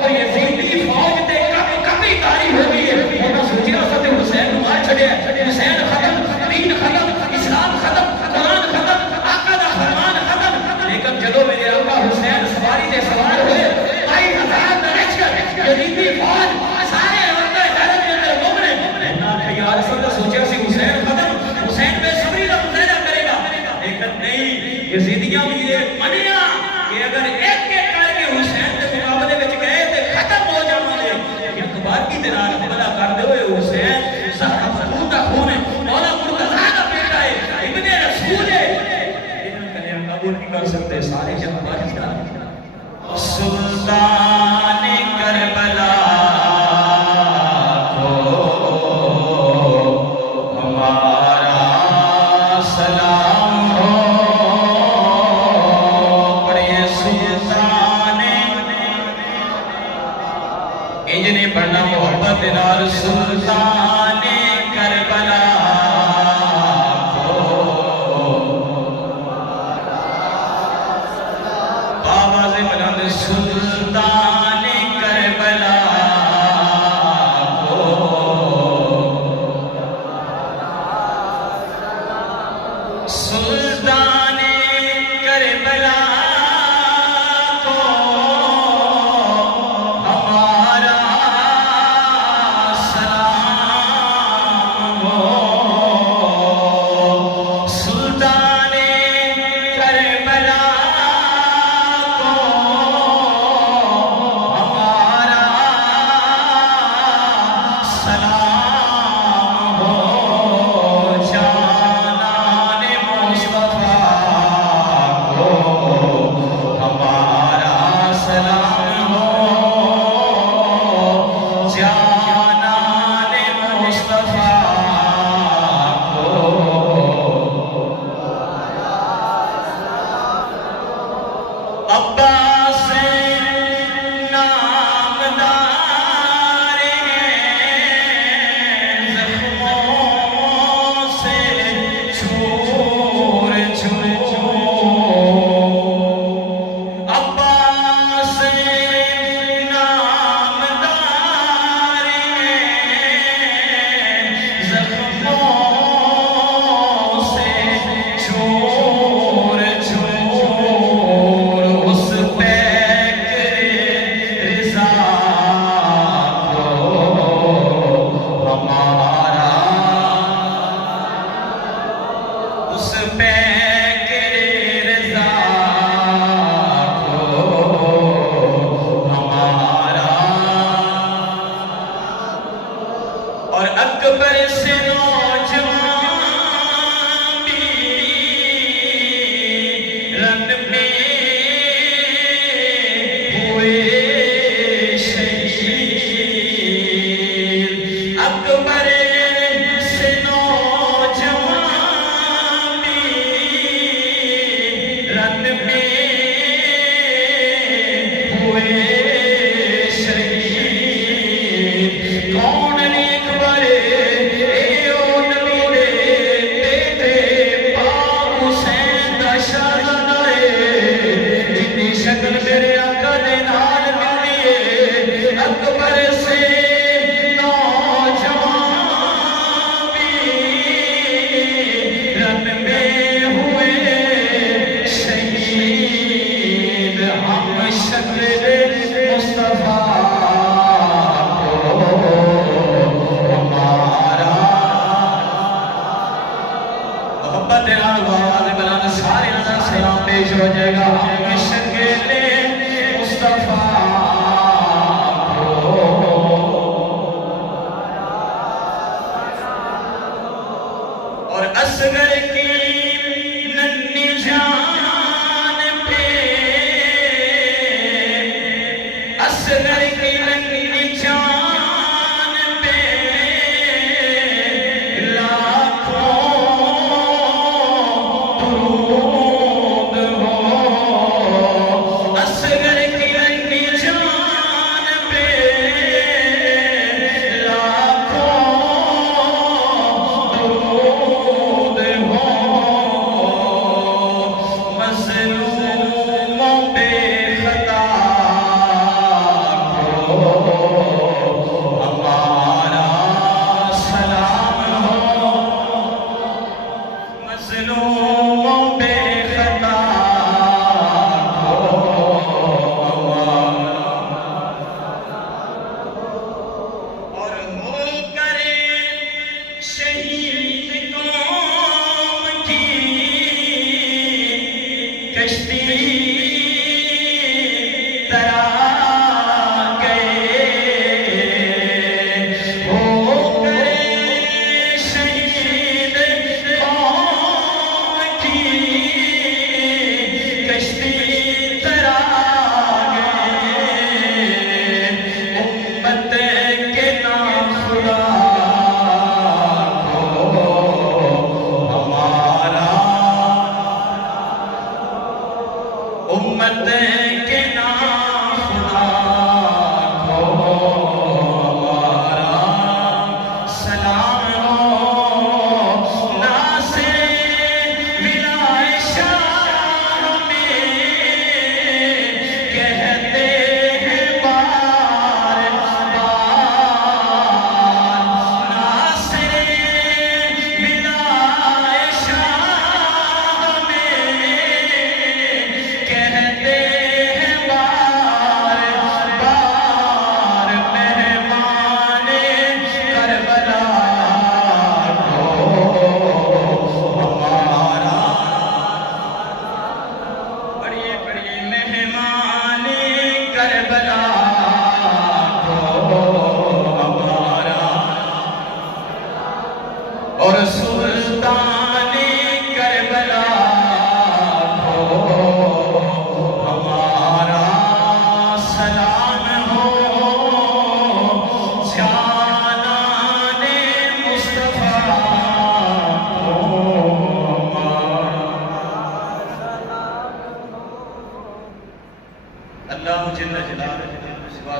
اور یزیدی فوج تے کبھی تاری ہو گئی ہے انہاں سوچیا اساں تے حسین نوں مار چھڈیا حسین ختم دین ختم اسلام ختم قرآن ختم آقا دا فرمان ختم لیکن جدو میرے آقا حسین سواری دے سوار ہوئے 2,000 دا لشکر یزیدی فوج سارے عورتیں حیرت کے اندر گھومنے انہاں نے یا رسول اللہ سوچیا سی حسین ختم حسین بے صبری کا مظاہرہ کرے گا لیکن نہیں یزیدیاں بھی یہ منیا کہ اگر ایک ایک کر کے حسین کے مقابلے وچ گئے تے ختم ہو جاواں گے یہ اخبار کی دنال حملہ کر دے ہوئے حسین زہرا فتح کا خون ہے مولا مرتضیٰ کا بیٹا ہے ابن رسول ہے لیکن کنے قبول نہیں کر سکتے سارے جہاں باقی دا سلطان کربلا دینار سلطان کربلا آواز بلند سلطان کربلا سلطان کربلا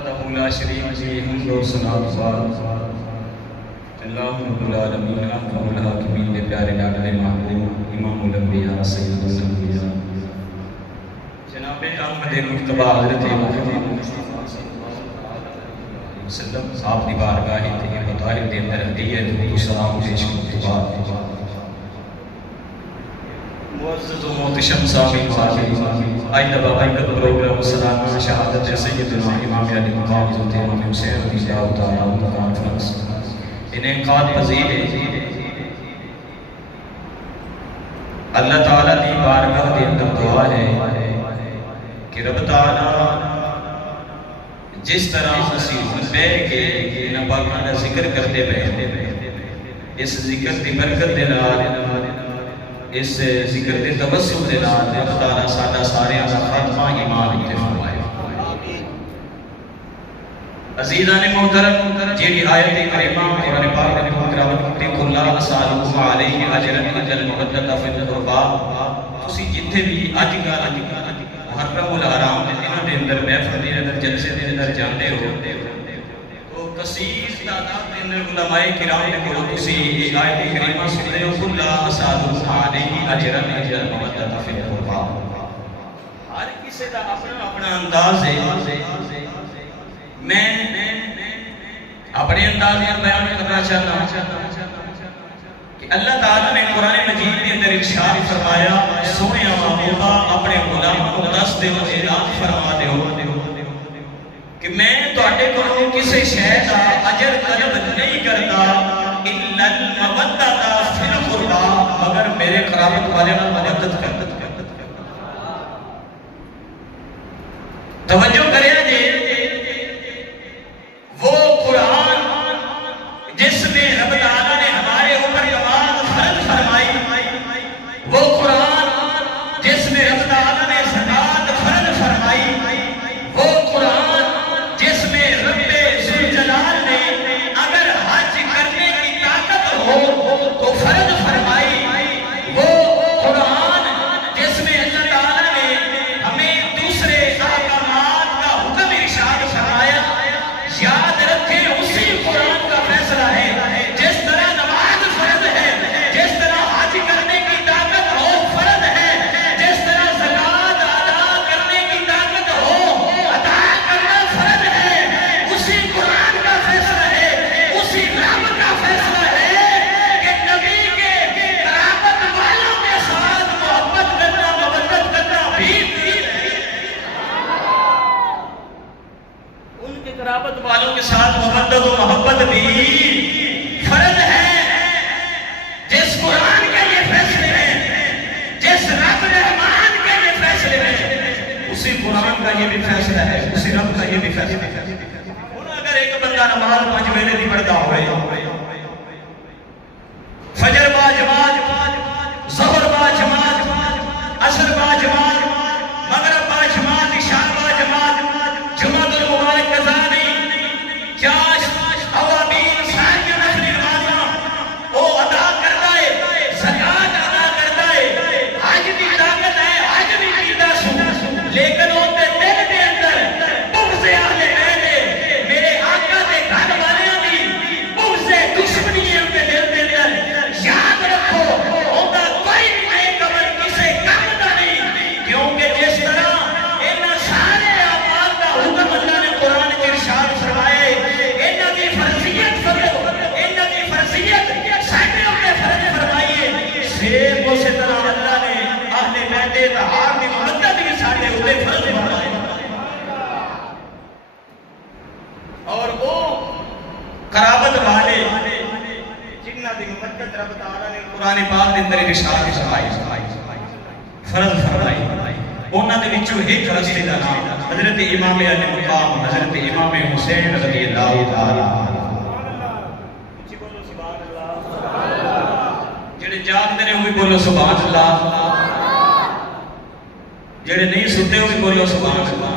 وحدہ لا شریک لہ حمد و ثنا و اللہ رب العالمین احکم الحاکمین کے پیارے لاڈلے محبوب امام الانبیاء سید الانبیاء جناب احمد مجتبی حضرت محمد مصطفیٰ صلی اللہ علیہ وسلم صاحب دی بارگاہ طیب و طاہر دے اندر ہدیہ درود و سلام پیش کرتے معزز و محتشم سامعین حاضرین آج دبا بائیکت پروگرام سلام شہادت سیدنا امام علی مقام حضرت امام حسین رضی اللہ تعالیٰ عنہ کانفرنس انعقاد پذیر ہے۔ اللہ تعالیٰ دی بارگاہ دے اندر دعا ہے کہ رب تعالیٰ جس طرح اسی بیٹھ کے انہاں پاکاں دا ذکر کرتے رہے اس ذکر دی برکت دے نال اس ذکر دے توسل دے نال رب تعالیٰ ساڈا سارے دا خاتمہ ایمان تے فرمائے۔ عزیزان محترم جیڑی آیت کریمہ قرآن پاک نے تلاوت کی قل لا اسالکم علیہ اجرا الا المودۃ فی القربى تسی جتھے بھی اج کل محرم الحرام دے دنوں دے اندر محفل دے اندر جلسے دے اندر جاندے ہو تو کثیر تعداد دے اندر علماء کرام دے کولوں تسی یہ آیت کریمہ سنتے ہو قل لا اسالکم علیہ اجرا الا المودۃ فی القربى ہر کسی دا اپنا اپنا انداز ہے۔ میں اپنے انداز میں بیان کرنا چاہتا ہوں کہ اللہ تعالیٰ نے قرآن مجید کے اندر ارشاد فرمایا سونے محبوبہ اپنے غلام کو دس دے و اعلان فرما دے ہو کہ میں تواڈے کولوں کسی شے دا اجر طلب نہیں کرتا الا المودۃ فی القربى مگر میرے قرابت والے مدد کرتا۔ توجہ کریں جی وہ قرآن جس میں رب تعالیٰ نے ہمارے اوپر نماز فرض فرمائی، وہ قرآن جس میں رب تعالیٰ نے زکوٰۃ فرض فرمائی، وہ قرآن جس میں رب ذوالجلال نے اگر حج کرنے کی طاقت ہو تو فرض فرمائی، وہ قرآن جس میں اللہ تعالیٰ نے ہمیں دوسرے احکامات کا حکم ارشاد فرمایا۔ یاد رکھیں اسی قرآن کا فیصلہ ہے جس طرح نماز فرض ہے، جس طرح حج کرنے کی طاقت ہو فرض ہے، جس طرح زکوٰۃ ادا کرنے کی طاقت ہو ادا کرنا فرض ہے، اسی قرآن کا فیصلہ ہے، اسی رب کا فیصلہ ہے کہ نبی کے قرابت والوں کے ساتھ محبت کرنا مودت کرنا بھی ان کے قرابت والوں کے ساتھ محبت و محبت بھی فرض ہے۔ جس قرآن کے یہ فیصلے ہیں، جس رب رحمان کے یہ فیصلے ہیں، اسی قرآن کا یہ بھی فیصلہ ہے، اسی رب کا یہ بھی فیصلہ ہے۔ اگر ایک بندہ نماز 5 ویلے دی پڑھتا ہوئے، فجر با جماعت، ظہر با جماعت، عصر با جماعت، مغرب با جماعت، عشاء با جماعت، جمعۃ المبارک قضا نہیں، کیا اوابین ساری نفل نمازاں وہ ادا کرتا ہے، زکوٰۃ ادا کرتا ہے، حج دی طاقت ہے، حج بھی کیتا سو، لیکن وہ دل دے اندر بغض اہل بیت ہے، میرے آقا دے گھر والیاں دی بغض دشمنی ہے ان کے دل دے اندر۔ یاد رکھو اوندا کوئی بھی نیک عمل کسے کم دا نہیں، کیونکہ جس طرح انہاں سارے اعمال دا حکم اللہ نے قرآن کے ارشاد فرمائے، انہاں دی فرضیت فرض، انہاں دی فرضیت ساڈے اوپر فرض فرمائیے، سیم اسی طرح اللہ نے اہل بیت اطہار دی مدد بھی ساڈے اوپر فرض فرمائی۔ اور وہ قرابت والے جنہاں دی مدد رب تعالیٰ نے قرآن پاک دے اندر ارشاد فرمائی، فرض فرمائی، انہاں دے وچوں ایک رسول دا نام حضرت امام علی مقام حضرت امام حسین رضی اللہ تعالی عنہ۔ جڑے جاگدے نے وہ بھی بولو سبحان اللہ، جڑے نہیں سنتے وہ بھی بولو سبحان اللہ۔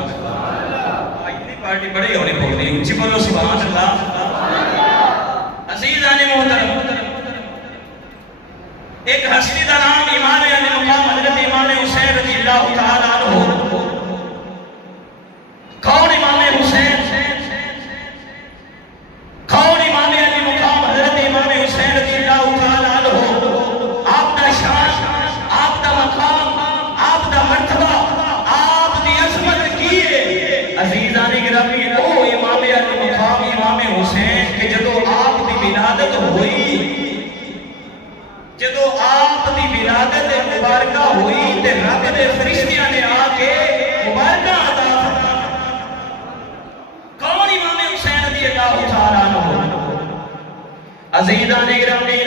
اتنی پارٹی بڑی ہونی بولنی، اونچی بولو سبحان اللہ۔ عزیزان محترم، ایک ہستی کا نام امام علی مقام حضرت امام حسین رضی اللہ تعالی عنہ۔ کون امام حسین؟ حسین کہ جدو آپ دی ولادت ہوئی، جدو آپ دی ولادت مبارکہ ہوئی تے رب دے فرشتیاں نے آ کے مبارکہ عطا فرمائی۔ کون امام حسین رضی اللہ تعالیٰ عنہ؟ عزیزان گرامی،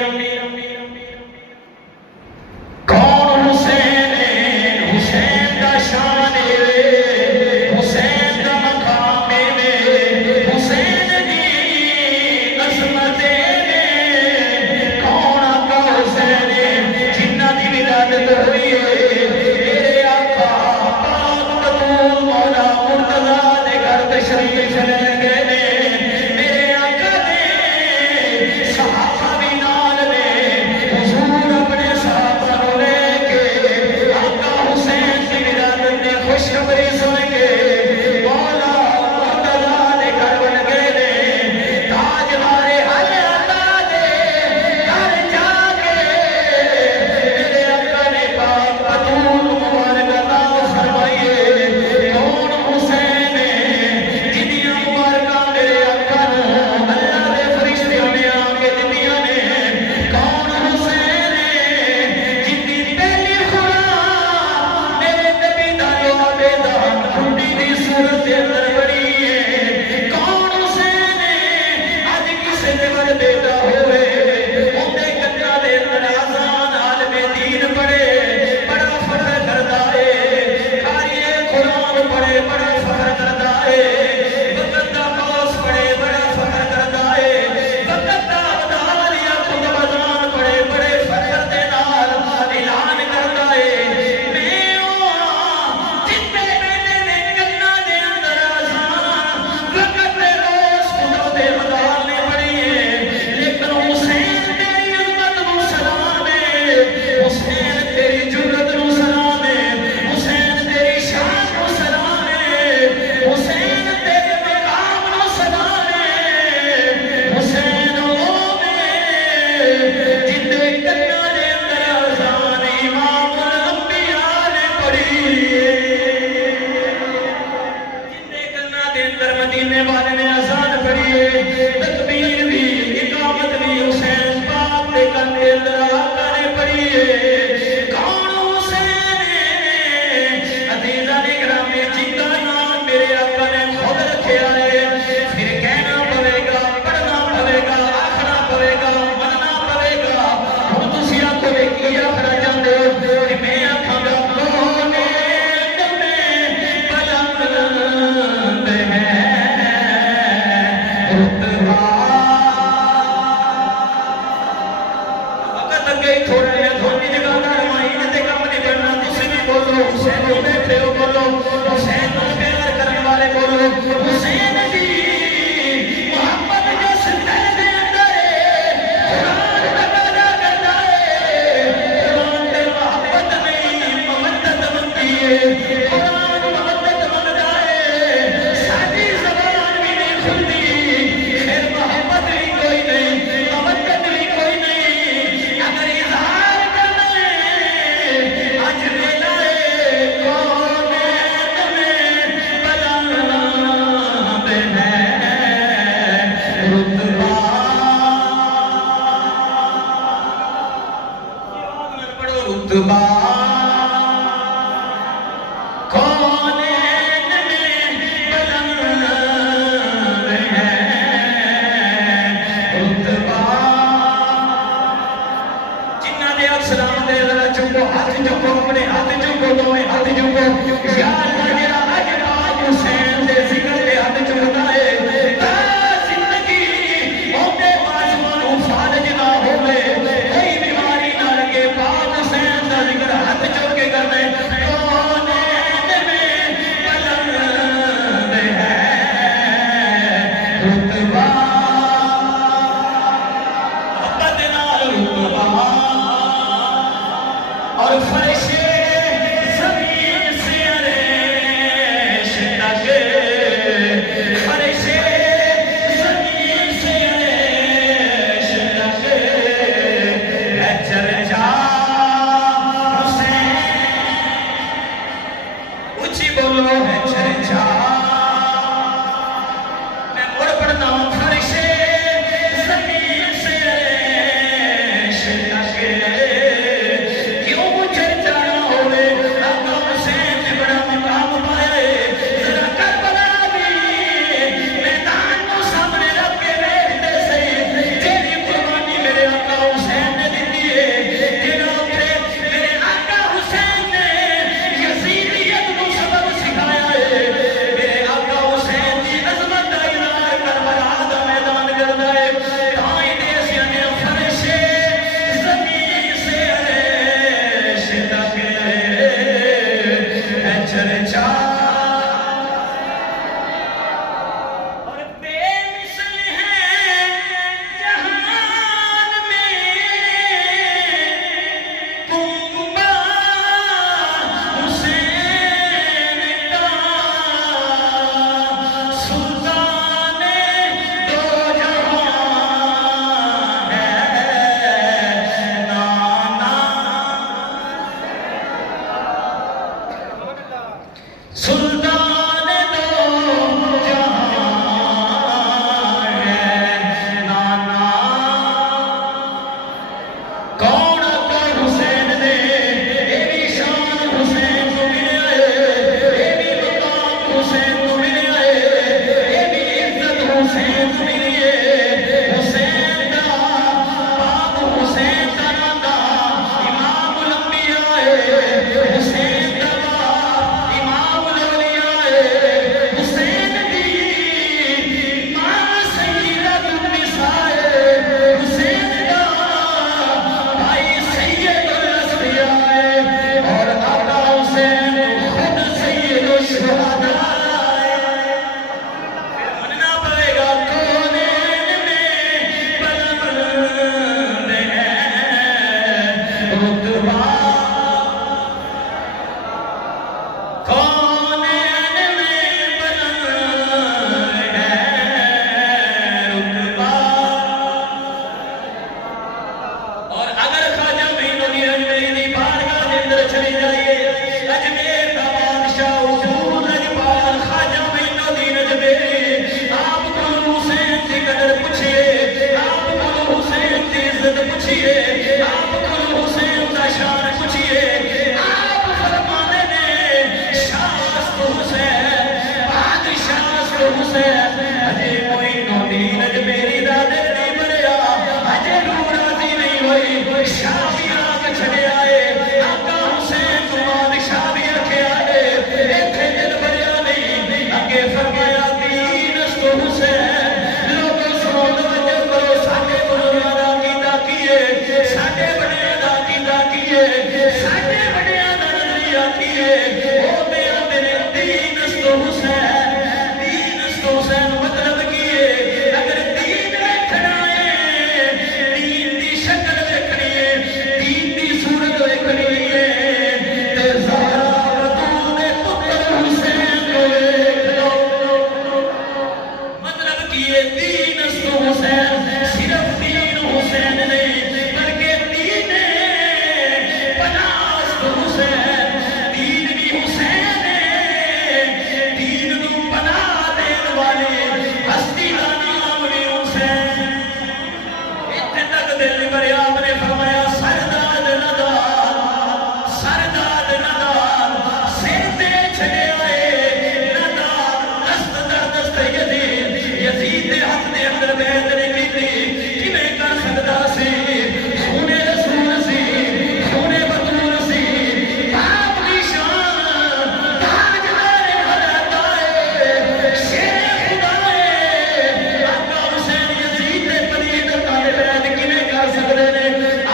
کون حسین؟ حسین کا شان ہے، حسین کا مقام ہے، حسین کی عظمت ہے۔ کون آقا حسین ہے جنہ دی ولادت ہوئی ہے؟ میرے آقا پاک بطول مولا مرتضیٰ دے گھر تشریف لے گئے نے۔ میرے آقا نے صحابہ بھی نال نے، حضور اپنے صحابہ نو لے کے آقا حسین کی ولادت نے خوشخبری سن کے مولا مرتضیٰ دے گھر بن گئے نے۔ تاج مارے حل عطا دے گھر جا کے میرے آقا نے پاک بطول مبارک عطا فرمائیے۔ کون حسین ہے جنیاں مبارکہ میرے آقا نو اللہ دے فرشتیاں نے آ کے دنیا نے؟ کون حسین ہے جنی پہلی خوراک میرے نبی دا جوابے دا ٹھنڈی دی صورت دے اندر بڑی ہے؟ کون حسین ہے اج کسے دے ول بیٹا ہوئے اندے کناں دے اندر اذان عالم دین پڑھے بڑا فخر کردا ہے، قاری قرآن پڑھے بڑا فخر کردا ہے، وقت دا غوث پڑھے بڑا فخر کردا ہے، وقت دا ابدال یا خطب اذان پڑھے بڑے فخر دے نال اعلان کردا ہے۔ میں او جتے بیٹے دے کناں دے اندر اذان وقت دے غوث خطب دے ابدال نے پڑھی ہے، لیکن حسین تیری عظمت نو سلام ہے، حسین تیری جرت نو سلام ہے، حسین تیری شان نو سلام ہے، حسین تیرے مقام نو سلام ہے۔ حسین او میں جندے کناں دے اندر اذان امام الانبیاء نے پڑھی ہے، جندے کناں دے اندر مدینے والے نے اذان پڑھی ہے، تکبیر بھی اقامت بھی حسین پاک دے کن دے اندر آقا نے پڑھی ہے۔ کون حسین ہے عزیزان گرامی جندا نام میرے آقا نے خود رکھیا ہے؟ پھر کہنا پڑے گا، پڑھنا پڑے گا، آخنا پڑے گا، مننا پڑے گا۔ ہن تسی آکھو گے کی آخنا چاہندے ہو؟ کہ میں آکھاں گا کون میں بلند ہے رتبہ۔ وقت اگے تھوڑا جہا تھوڑی جگہ دا رمائن تے کم نہیں بننا، تسی بھی بولو حسین نو بیٹھے ہو بولو، حسین نو پیار کرنے والے بولو حسین دی محبت جس دل دے اندر ہے قرآن تقاضا کرتا ہے، قرآن تے محبت نہیں مودت منگتی ہے، قرآن مودت منگتا ہے، ساری زبان بھی نہیں کھلتی، پھر محبت بھی کوئی نہیں، مودت بھی کوئی نہیں۔ اگر اظہار کرنا ہے اج ویلا ہے کون میں بلند ہے رتبہ۔ پڑھو رتبہ کون میں بلند ہے رتبہ۔ جنہ دے اسلام دے ذرا چکو ہاتھ چکو، اپنے ہاتھ چکو، دوئے ہاتھ چکو، یا اللہ جڑا اج پاک حسین دے ذکر دے ہاتھ چکتا ہے تا زندگی اوندے بازوان فالج نہ ہوئے، کوئی بیماری نہ لگے، پاک حسین دا ذکر ہاتھ چک کے کرنے کون میں بلند ہے رتبہ۔ محبت نال رتبہ اور فرش زمین سے عرش تک، فرش زمین سے عرش تک ہے چرچا حسین، اونچی بولو ہے چرچا۔ میں مڑ پڑھتا ہوں فرش کیے دین سو حسین صرف دین حسین نہیں بلکہ دین پناست حسین دین بھی حسین دین نو پناہ دین والے ہستی کا نام بھی حسین اتنے تک دل بھرے آپ نے فرمایا سرداد ندار سرداد ندار سر دے چھڑے آئے ندار دست در دست یزید یزید دے حق دے اندر بیعت نے کی تھی کہ میں کر سکتا سی سونے رسول سی سونے بطول سی باپ کی شان تاجدار حضرت آئے شیر خدا ہے آقا حسین یزید دے پلید کا بیعت کی میں کر سکتے نے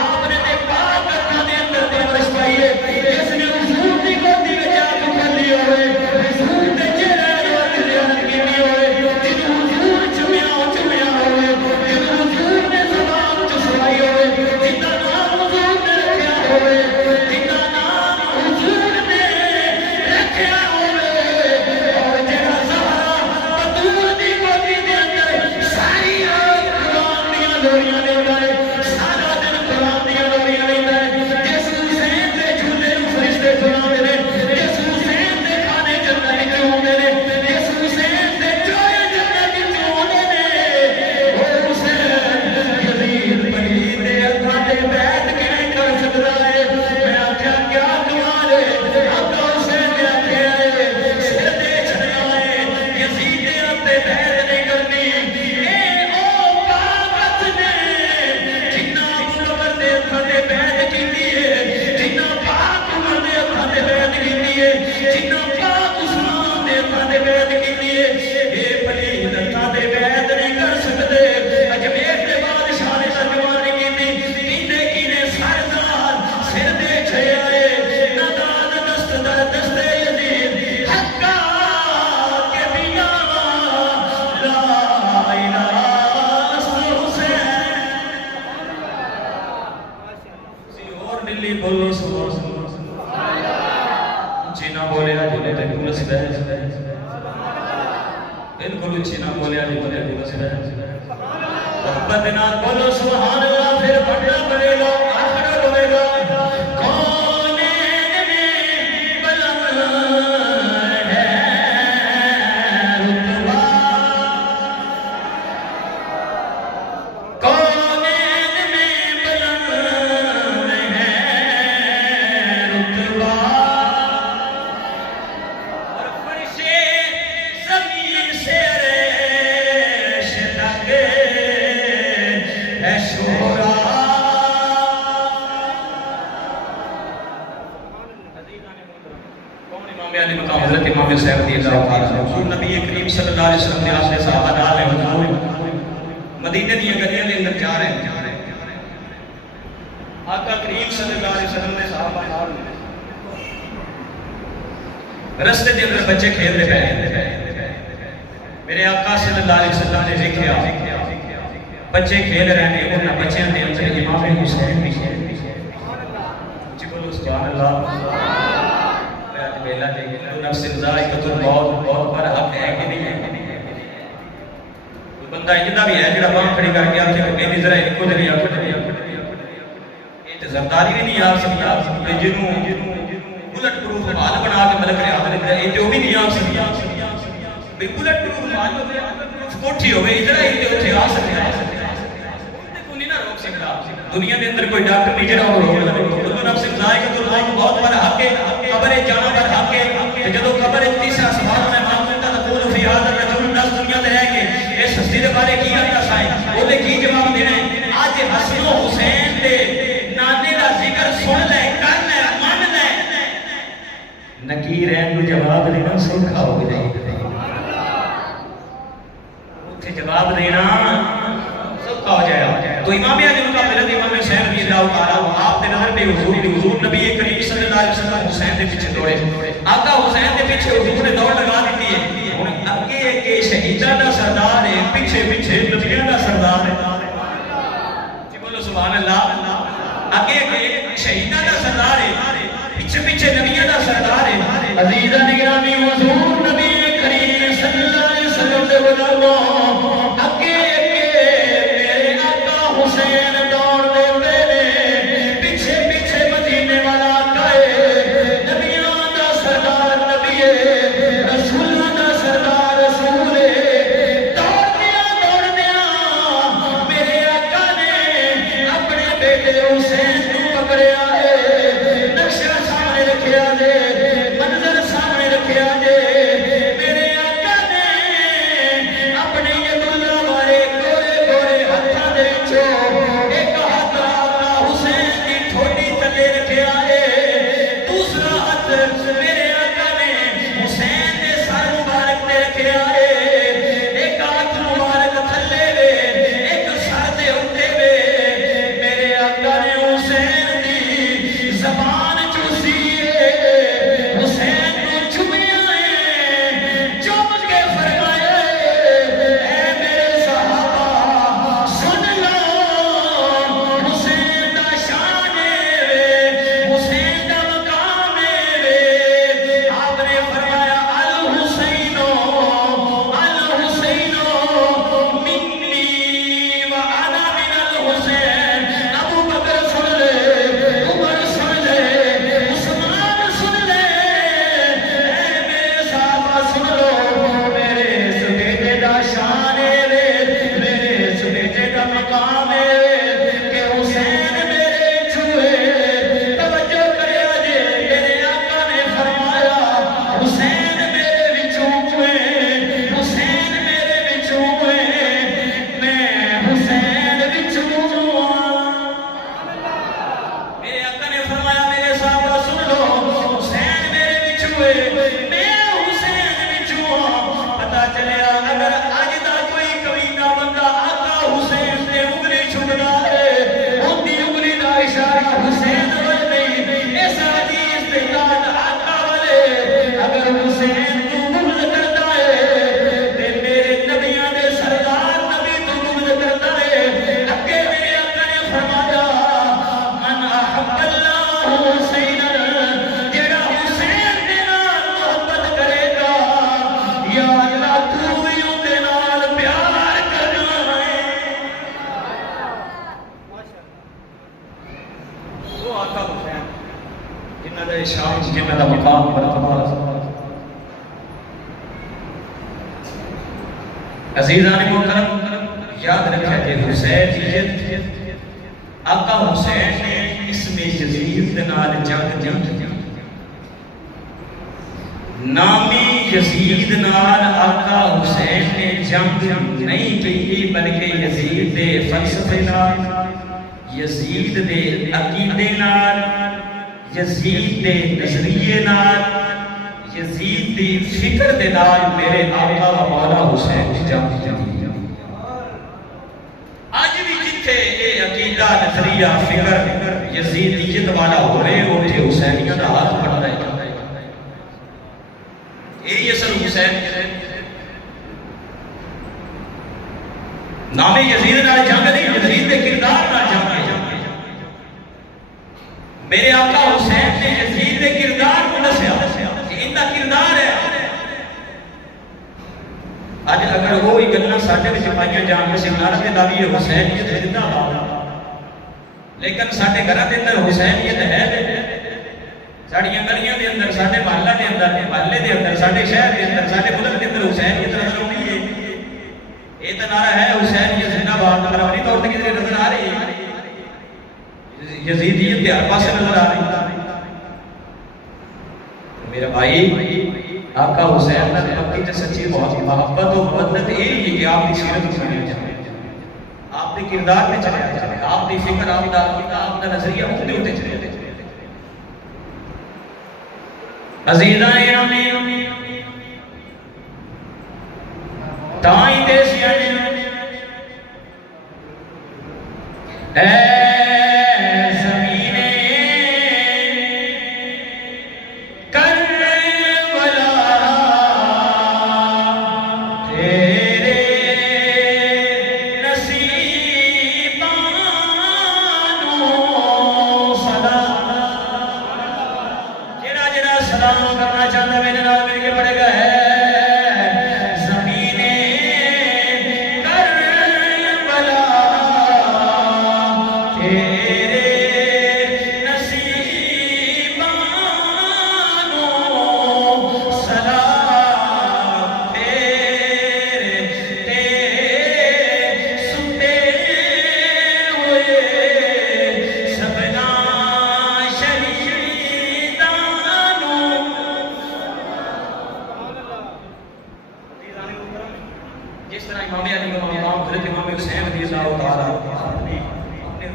آپ نے دے پاک کا دے اندر دے برش پائیے جس نے حضور دی گودی میں جا کے پھر لیا ہوئے حضور دے چہرے جو دیانت کی بھی ہوئے جن حضور چمیا ہوئے جن حضور نے زبان چسوائی ہوئے جن کا نام حضور نے رکھیا ہوئے جن کا نام حضور نے رکھیا ہوئے اور جہاں زہرا بطول دی گودی دے اندر ساری رات قرآن دیا لوریاں لے گئے سارا دن قرآن دیا لوریاں لے گئے جس حسین دے جھولے فرشتے سنا میرے جس حسین دے کھانے جنت کیوں میرے جس حسین دے چوئے جنت کیوں میرے وہ حسین یزید پلید دے اکھانے بیعت کے کر سکتا ہے میں آکھیا کیا تمہارے آقا حسین نے آکھیا ہے سر دے چھڑے آئے یزید دے اپنے بیعت نہیں کرنی اے او پاکت نے جنہ ابو بکر دے اکھانے بیعت کی ہے جنہ پاک عمر دے اکھانے بیعت کی ہے جنہ پاک عثمان دے اکھانے بیعت کی ہے اے پلید اکھانے بیعت نہیں کر سکتے اجمیر دے بادشاہ نے ترجمانی کی تھی کیندے کینے سردار سر دے چھے آئے نداد دست در دست یزید حقا کے بیاں لا الہ اصل حسین سی اور دلی بولو سبحان چینا بولے آج انہیں تے پولس بہت بالکل چینا بولے آج انہیں تے پولس بہت محبت نال بولو سبحان اللہ پھر بڑھنا پڑے گا آخر ہوئے گا کونین میں بلند ہے رتبہ کونین میں بلند ہے رتبہ اور فرش زمین سے عرش تک ہے شورا کون امام علی مقام حضرت امام حسین رضی اللہ تعالیٰ عنہ حضور نبی کریم صلی اللہ علیہ وسلم نے آپ سے صحابہ نال ہے حضور مدینے دی گلیاں دے اندر جا رہے ہیں آقا کریم صلی اللہ علیہ وسلم نے صحابہ نال رستے دے اندر بچے کھیل دے پئے میرے آقا صلی اللہ علیہ وسلم نے دیکھا بچے کھیل رہے ہیں انہاں بچیاں دے اندر امام حسین بھی ہے جی بولو سبحان اللہ بیلا دے گی نفس ذائقۃ الموت بہت پر حق ہے کہ نہیں ہے کوئی بندہ انجدہ بھی ہے جڑا باں کھڑی کر کے آتے ہیں کہ ذرا ان کو دے یا یہ تو زرداری نہیں آپ سکتا کہ جنوں بلٹ پروف مال بنا کے ملک ریاض نے یہ تو بھی نہیں آپ سکتا بلٹ پروف مال کوٹھی ہوئے ادھر ہی تے آ سکتے ہیں کو نہیں نہ روک سکتا دنیا کے اندر کوئی ڈاکٹر نہیں جڑا روک لے تو نفس ذائقۃ الموت بہت بڑا حق ہے قبر جانا پر حق ہے کہ جدو قبر تیسرا سوال میں مانتا تقول فی هذا الرجل الناس دنیا تے ہے کہ اس ہستی دے بارے کی آتا سائیں وہ نے کی جواب دینا ہے آج حسن و حسین دے نانے دا ذکر سن لے کر لے مان لے نکیر ہے کو جواب دینا سوکھا ہو جائے اتھے جواب دینا سوکھا ہو جائے تو امام علی مقام حضرت امام حسین رضی اللہ تعالیٰ آپ دے نظر پہ حضور نبی کریم صلی اللہ علیہ وسلم حسین دے پیچھے دوڑے آقا حسین دے پیچھے حضور نے دوڑ لگا دیتی ہے اگے کے شہیداں دا سردار ہے پیچھے پیچھے نبیاں دا سردار ہے جی بولو سبحان اللہ اگے کے شہیداں دا سردار ہے پیچھے پیچھے نبیاں دا سردار ہے عزیزاں گرامی حضور نبی کریم صلی اللہ علیہ وسلم دے غلاموں کا مقام مرتبہ عزیزان محترم یاد رکھا کہ حسین آقا حسین نے اس میں یزید نال جنگ جنگ نامی یزید نال آقا حسین نے جنگ نہیں کی بلکہ یزید دے فلسفے نال یزید دے عقیدے نال یزید دے نظریے نال یزید دی فکر دے نال میرے آقا مولا حسین کی جنگ جنگ آج بھی جتھے اے عقیدہ نظریہ فکر یزیدیت والا ہو رہے اٹھے حسینیت دا ہاتھ بڑھتا ہے اے یسر حسین نام یزید نال جنگ نہیں یزید کے کردار نال جنگ میرے آقا حسین نے یزید کے کردار کو دسیا کہ ان کا کردار ہے آج اگر وہی گلاں ساڈے وچ پائیاں جان کے سمنار میں دعوی حسینیت زندہ باد لیکن ساڈے گھراں دے اندر حسینیت ہے ساڑیاں گلیاں دے اندر ساڈے محلہ دے اندر محلے دے اندر ساڈے شہر دے اندر ساڈے ملک دے اندر حسینیت نظر آتی ہے یہ تو نعرہ ہے حسینیت زندہ باد مروی طور تے کدھر نظر آ رہی ہے یزیدیت کے ہر پاسے نظر آ رہی ہے میرا بھائی آقا حسین نے پکی تے سچی محبت و محبت یہ کہ آپ کی سیرت سنی جائے آپ کے کردار میں چلے جائے آپ کی فکر آپ کا نظریہ ہوتے ہوتے چلے جائے عزیزاں ارامی تائیں دے سیانے اے زمینے کربلا تیرے نصیبانوں سلام جڑا جڑا سلام کرنا چاہتا میرے نال مل کے پڑھے گا ہے جس طرح امام علی کا مقام حضرت امام حسین رضی اللہ تعالیٰ اپنے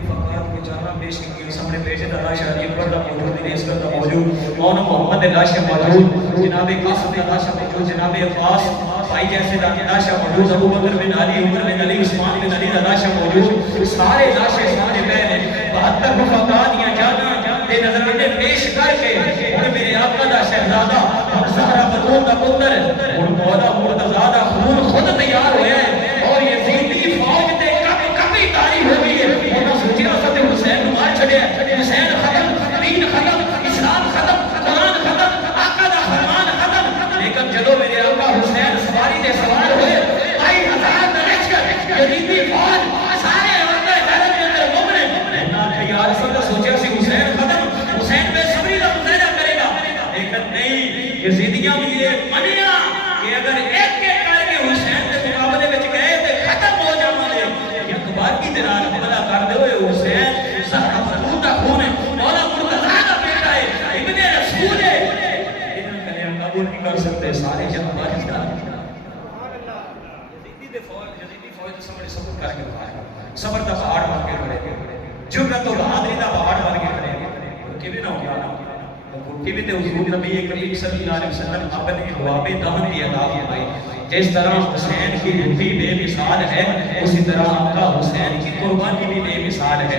فقرات کو جانا پیش کی سامنے بیٹے دا لاشا علی اکبر دا موجود دینیس کر دا موجود مولانا محمد لاشا موجود جناب قاسم دا لاشا موجود جناب عباس بھائی جیسے دا لاشا موجود ابو بکر بن علی عمر بن علی عثمان بن علی دا لاشا موجود سارے لاشے سامنے پہلے 72 وفادار دیا جانا دے نظر میں پیش کر کے اور میرے آقا دا شہزادہ زہرا بطول دا پتر اور مولا مرتضیٰ دا خون خود تیار ہوئے ہیں اور یہ زیدی فوج تے کبھی تاری ہو گئی ہے انہوں سوچی رسط حسین نمار چھڑے ہیں حسین ختم دین ختم اسلام ختم قرآن ختم آقا دا فرمان ختم لیکن جدو میرے آقا حسین سواری دے سوار ہوئے 2,000 نرچ کر یزیدی فوج سارے عورتیں حیرت کے اندر گھوم رہے ہیں یا رسول اللہ سوچے اسی حسین ختم حسین بے صبری کا مظاہرہ کرے گا لیکن نہیں یزیدیاں بھی یہ منیا کہ اگر ایک کر کے حسین کے مقابلے میں گئے تو ختم ہو جاؤں گے یہ اخبار کی طرح حملہ کر دے ہوئے حسین زہرا بطول کا خون ہے مولا مرتضیٰ کا بیٹا ہے ابن رسول ہے لیکن کہیں ہم قبول نہیں کر سکتے سارے جنبار کی طرح یزیدی فوج تو سمجھے صبر کر کے پائے صبر کا پہاڑ بن کے کھڑے جرت و بہادری کا پہاڑ بن کے کھڑے کہ بھی نہ ہو گیا کہ بھی تے حضور نبی کریم صلی اللہ علیہ وسلم اپنے جواب دہن کی عطا فرمائی جس طرح حسین کی روحی بے مثال ہے اسی طرح آقا حسین کی قربانی بھی بے مثال ہے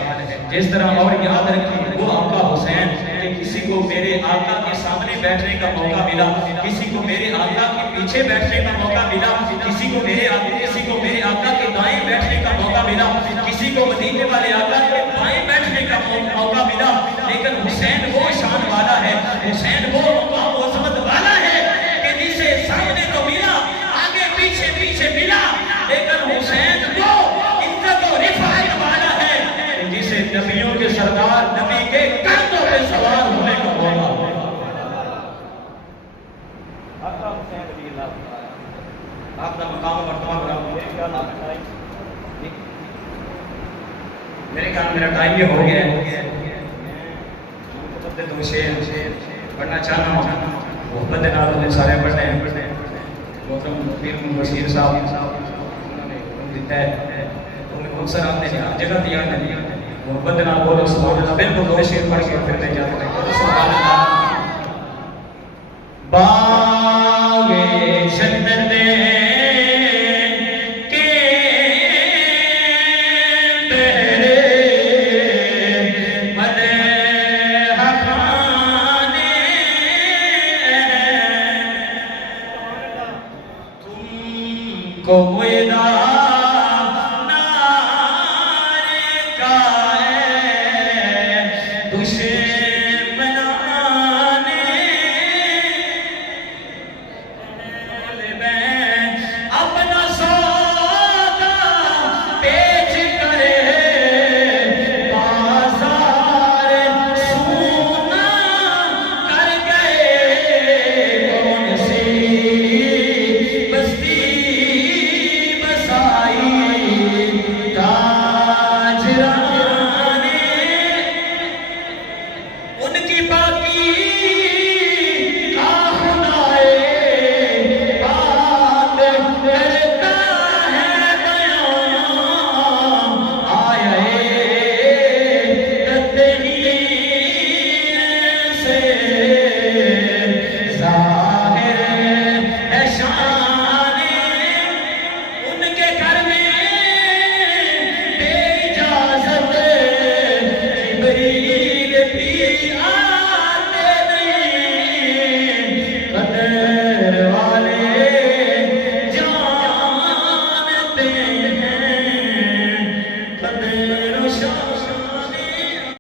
جس طرح اور یاد رکھیں وہ آقا حسین کہ کسی کو میرے آقا کے سامنے بیٹھنے کا موقع ملا کسی کو میرے آقا کے پیچھے بیٹھنے کا موقع ملا کسی کو میرے آقا کے دائیں بیٹھنے کا موقع ملا کسی کو مدینے والے آقا کے بائیں بیٹھنے کا موقع ملا لیکن حسین وہ شان والا ہے حسین وہ مقام و عظمت والا ہے کہ جسے سامنے تو ملا آگے پیچھے ملا لیکن حسین وہ عزت و رفعت والا ہے جسے نبیوں کے سردار نبی کے کندھوں پہ سوار ہونے کا موقع میرے خیال میرا ٹائم بھی ہو گیا ہے. دو شیر پڑھنا چاہنا ہوں محبت دے نال نے سارے پڑھنے ہیں. گوتم پیر بشیر صاحب انہوں نے حکم دیتا ہے انہیں اکثر آتے ہیں ہر جگہ دیا نہیں محبت دے نال بولو سبحان اللہ. بالکل دو شیر پڑھ کے پھر نہیں جاتے ہیں. بولو سبحان اللہ. باغ جنت